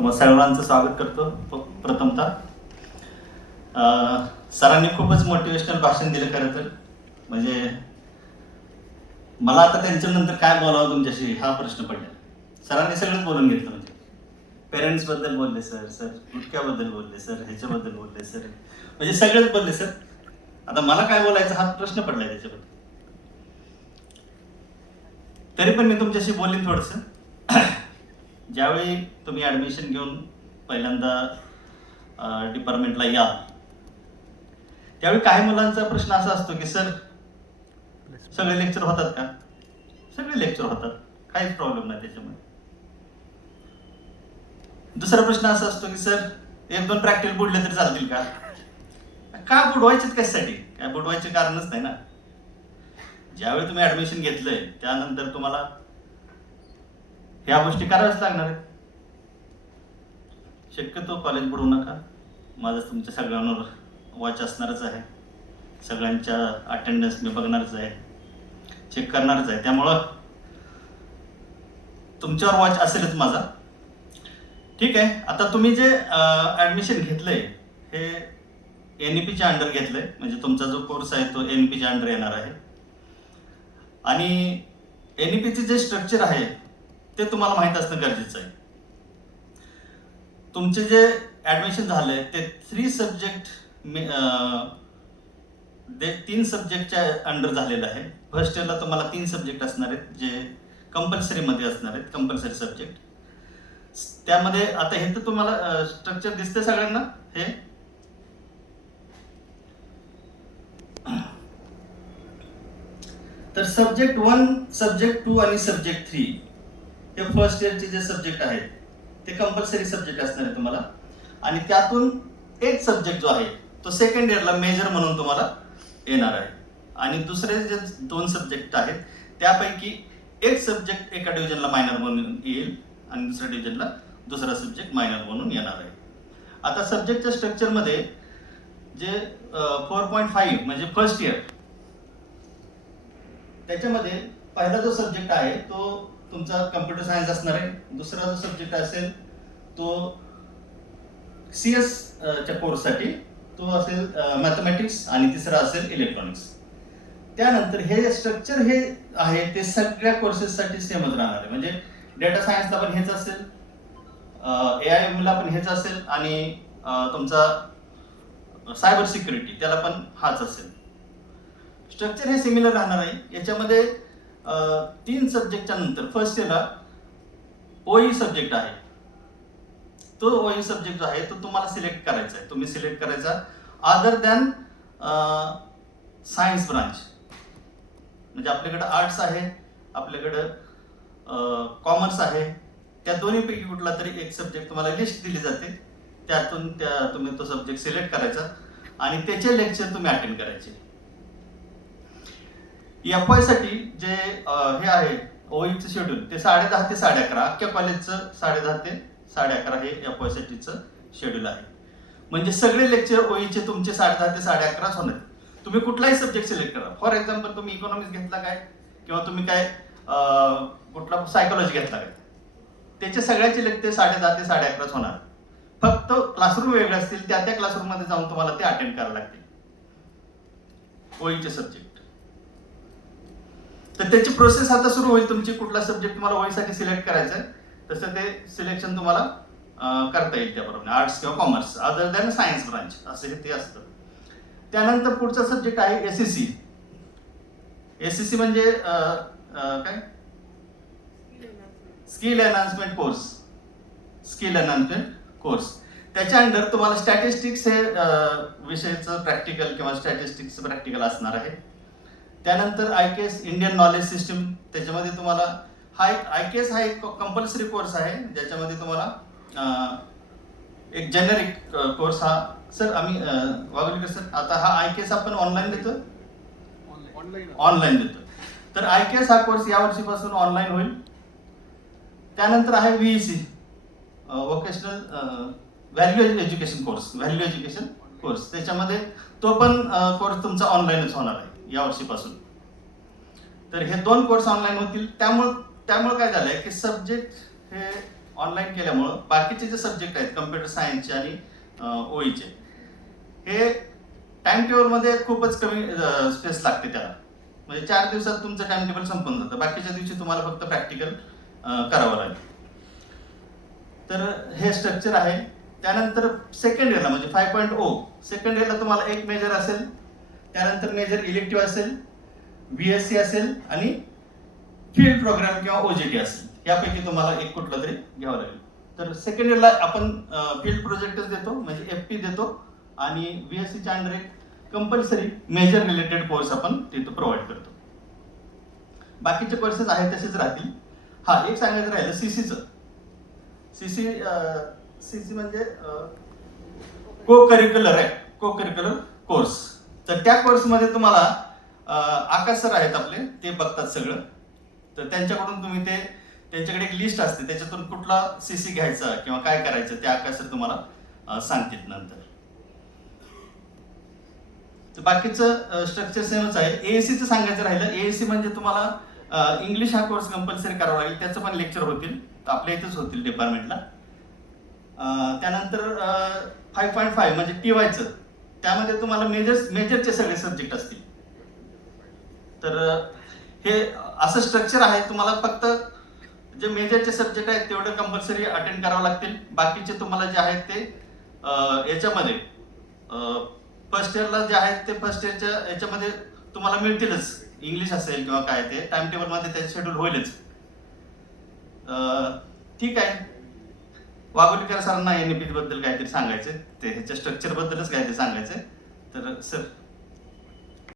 तुम्हा सर्वांचं स्वागत करतो. प्रथमतः सरांनी खूपच मोटिवेशनल भाषण दिलं. खरं तर म्हणजे मला आता त्यांच्यानंतर काय बोलावं तुमच्याशी हा प्रश्न पडला. सरांनी सगळंच बोलून घेतलं. म्हणजे पेरेंट्सबद्दल बोलले सर, गुटख्याबद्दल बोलले सर, ह्याच्याबद्दल बोलले सर, म्हणजे सगळंच बोलले सर. आता मला काय बोलायचं हा प्रश्न पडलाय त्याच्याबद्दल. तरी पण मी तुमच्याशी बोलीन थोडंसं. ज्यावेळी तुम्ही ॲडमिशन घेऊन पहिल्यांदा डिपार्टमेंटला याल त्यावेळी काही मुलांचा प्रश्न असा असतो की सर सगळे लेक्चर होतात का? सगळे लेक्चर होतात, काहीच प्रॉब्लेम नाही त्याच्यामध्ये. दुसरा प्रश्न असा असतो की सर एक दोन प्रॅक्टिकल बुडले तरी चालतील का? का बुडवायचेत कशासाठी? काय बुडवायचे कारणच नाही ना. ज्यावेळी तुम्ही ॲडमिशन घेतलंय त्यानंतर तुम्हाला ह्या गोष्टी कराव्याच लागणार आहेत. शक्यतो कॉलेज बुडवू नका. माझं तुमच्या सगळ्यांवर वॉच असणारच आहे. सगळ्यांच्या अटेंडन्स मी बघणारच आहे, चेक करणारच आहे. त्यामुळं तुमच्यावर वॉच असेलच माझा. ठीक आहे. आता तुम्ही जे ॲडमिशन घेतलंय हे NEPच्या अंडर घेतलंय, म्हणजे तुमचा जो कोर्स आहे तो NEPच्या अंडर येणार आहे. आणि NEPचे जे स्ट्रक्चर आहे ते तुम्हाला माहीत असणं गरजेचं आहे. तुमचे जे ॲडमिशन झालंय ते 3 सब्जेक्टच्या अंडर झालेलं आहे. फर्स्ट इयरला तुम्हाला 3 सब्जेक्ट असणार आहेत जे कंपल्सरीमध्ये असणार आहेत, कंपल्सरी सब्जेक्ट. त्यामध्ये आता हे तर तुम्हाला स्ट्रक्चर दिसतंय सगळ्यांना. हे तर सब्जेक्ट 1, सब्जेक्ट 2 आणि सब्जेक्ट 3 हे फर्स्ट इयरचे जे सब्जेक्ट आहेत ते कंपल्सरी सब्जेक्ट असणार आहे तुम्हाला. आणि त्यातून एक सब्जेक्ट जो आहे तो सेकंड इयरला मेजर म्हणून तुम्हाला येणार आहे. आणि दुसरे जे 2 सब्जेक्ट आहेत त्यापैकी एक सब्जेक्ट एका डिव्हिजनला मायनर म्हणून येईल आणि दुसऱ्या डिव्हिजनला दुसरा सब्जेक्ट मायनर म्हणून येणार आहे. आता सब्जेक्टच्या स्ट्रक्चरमध्ये जे 4.5 म्हणजे फर्स्ट इयर, त्याच्यामध्ये पहिला जो सब्जेक्ट आहे तो तुमचा कम्प्युटर सायन्स असणार आहे. दुसरा जो सब्जेक्ट असेल तो CS च्या कोर्ससाठी तो असेल मॅथमॅटिक्स आणि तिसरा असेल इलेक्ट्रॉनिक्स. त्यानंतर हे स्ट्रक्चर हे आहे ते सगळ्या कोर्सेससाठी सेमच राहणार आहे. म्हणजे डेटा सायन्सला पण हेच असेल, AIMला पण हेच असेल आणि तुमचा सायबर सिक्युरिटी त्याला पण हाच असेल. स्ट्रक्चर हे सिमिलर राहणार आहे. याच्यामध्ये 3 सब्जेक्टच्या नंतर फर्स्ट इयरला OE सब्जेक्ट आहे. तो OE सब्जेक्ट जो आहे तो तुम्हाला सिलेक्ट करायचा आहे. तुम्ही सिलेक्ट करायचा अदर दॅन सायन्स ब्रांच. म्हणजे आपल्याकडे आर्ट्स आहे, आपल्याकडं कॉमर्स आहे. त्या दोन्हीपैकी कुठला तरी एक सब्जेक्ट तुम्हाला लिस्ट दिली जाते. त्यातून तुम्ही तो सब्जेक्ट सिलेक्ट करायचा आणि त्याचे लेक्चर तुम्ही अटेंड करायचे. FY साठी जे हे आहे OEचं शेड्यूल ते 10:30 ते 11:30. अख्ख्या कॉलेजचं 10:30 ते 11:30 हे FY साठीचं शेड्यूल आहे. म्हणजे सगळे लेक्चर OEचे तुमचे 10:30 ते 11:30 होणार. तुम्ही कुठलाही सब्जेक्ट सिलेक्ट करा. फॉर एक्झाम्पल तुम्ही इकॉनॉमिक्स घेतला काय किंवा तुम्ही काय कुठला सायकोलॉजी घेतला काय, त्याचे सगळ्याचे लेक्चर 10:30 ते 11:30 होणार. फक्त क्लासरूम वेगळे असतील, त्या क्लासरूममध्ये जाऊन तुम्हाला ते अटेंड करायला लागतील OEचे सब्जेक्ट. तर त्याची प्रोसेस आता सुरू होईल. तुमची कुठला सब्जेक्ट तुम्हाला OE साठी सिलेक्ट करायचा आहे तसं ते सिलेक्शन तुम्हाला करता येईल त्याबरोबर. आर्ट्स किंवा commerce other than science branch असे ते असतं. त्यानंतर पुढचा सब्जेक्ट आहे SEC. SEC म्हणजे काय? Skill enhancement course. Skill enhancement course त्याच्या अंडर तुम्हाला स्टॅटिस्टिक्स हे विषयाचं प्रॅक्टिकल किंवा स्टॅटिस्टिक्सचं प्रॅक्टिकल असणार आहे. त्यानंतर IKS इंडियन नॉलेज सिस्टीम. त्याच्यामध्ये तुम्हाला IKS हा एक कंपल्सरी कोर्स आहे ज्याच्यामध्ये तुम्हाला एक जेनेरिक कोर्स हा सर आम्ही वागलीकर सर आता हा IKS आपण ऑनलाईन देतो, ऑनलाईन देतो. तर IKS हा कोर्स यावर्षीपासून ऑनलाईन होईल. त्यानंतर आहे VEC vocational value education course, value education course. त्याच्यामध्ये तो पण कोर्स तुमचा ऑनलाईनच होणार आहे यावर्षीपासून. तर हे 2 कोर्स ऑनलाईन होतील. त्यामुळे काय झालंय की सब्जेक्ट हे ऑनलाईन केल्यामुळं बाकीचे जे सब्जेक्ट आहेत कम्प्युटर सायन्सचे आणि ओईचे हे टाइम टेबलमध्ये खूपच कमी स्पेस लागते त्याला. म्हणजे 4 दिवसात तुमचं टाइम टेबल संपून जातं, बाकीच्या दिवशी तुम्हाला फक्त प्रॅक्टिकल करावं लागेल. तर हे स्ट्रक्चर आहे. त्यानंतर सेकंड इयरला म्हणजे 5.0 सेकंड इयरला तुम्हाला एक मेजर असेल, त्यानंतर मेजर इलेक्टिव्ह असेल, BSc असेल आणि फील्ड प्रोग्राम किंवा OJT असेल. यापैकी तुम्हाला एक कुठलं तरी घ्यावं लागेल. तर सेकंड इयरला आपण फील्ड प्रोजेक्टच देतो म्हणजे FP देतो आणि BScच्या अंडर एक कंपल्सरी मेजर रिलेटेड कोर्स आपण तिथं प्रोव्हाइड करतो. बाकीचे कोर्सेस आहेत तसेच राहतील. हा एक सांगायचं राहिलं CCचं. CC म्हणजे को करिक्युलर कोर्स. तर त्या कोर्समध्ये तुम्हाला आकाश सर आहेत आपले, ते बघतात सगळं. तर त्यांच्याकडून तुम्ही त्यांच्याकडे एक लिस्ट असते, त्याच्यातून कुठला CC घ्यायचा किंवा काय करायचं ते आकाश सर तुम्हाला सांगतील नंतर. तर बाकीचं स्ट्रक्चर सेमच आहे. ASCचं सांगायचं राहिलं, ASC म्हणजे तुम्हाला इंग्लिश हा कोर्स कंपल्सरी करावा लागेल. त्याचं पण लेक्चर होतील, आपल्या इथेच होतील डिपार्टमेंटला. त्यानंतर 5.5 म्हणजे TYचं, त्यामध्ये तुम्हाला मेजरचे सगळे सब्जेक्ट असतील. तर हे असं स्ट्रक्चर आहे. तुम्हाला फक्त जे मेजरचे सब्जेक्ट आहेत तेवढे कंपल्सरी अटेंड करावं लागतील. बाकीचे तुम्हाला जे आहेत ते याच्यामध्ये फर्स्ट इयरला जे आहेत ते फर्स्ट इयरच्या याच्यामध्ये तुम्हाला मिळतीलच. इंग्लिश असेल किंवा काय ते टाइम टेबलमध्ये त्याचं शेड्यूल होईलच. ठीक आहे. वाघोलीकर सरांना NEP बद्दल काहीतरी सांगायचं, ते ह्याच्या स्ट्रक्चर बद्दलच काहीतरी सांगायचं. तर सर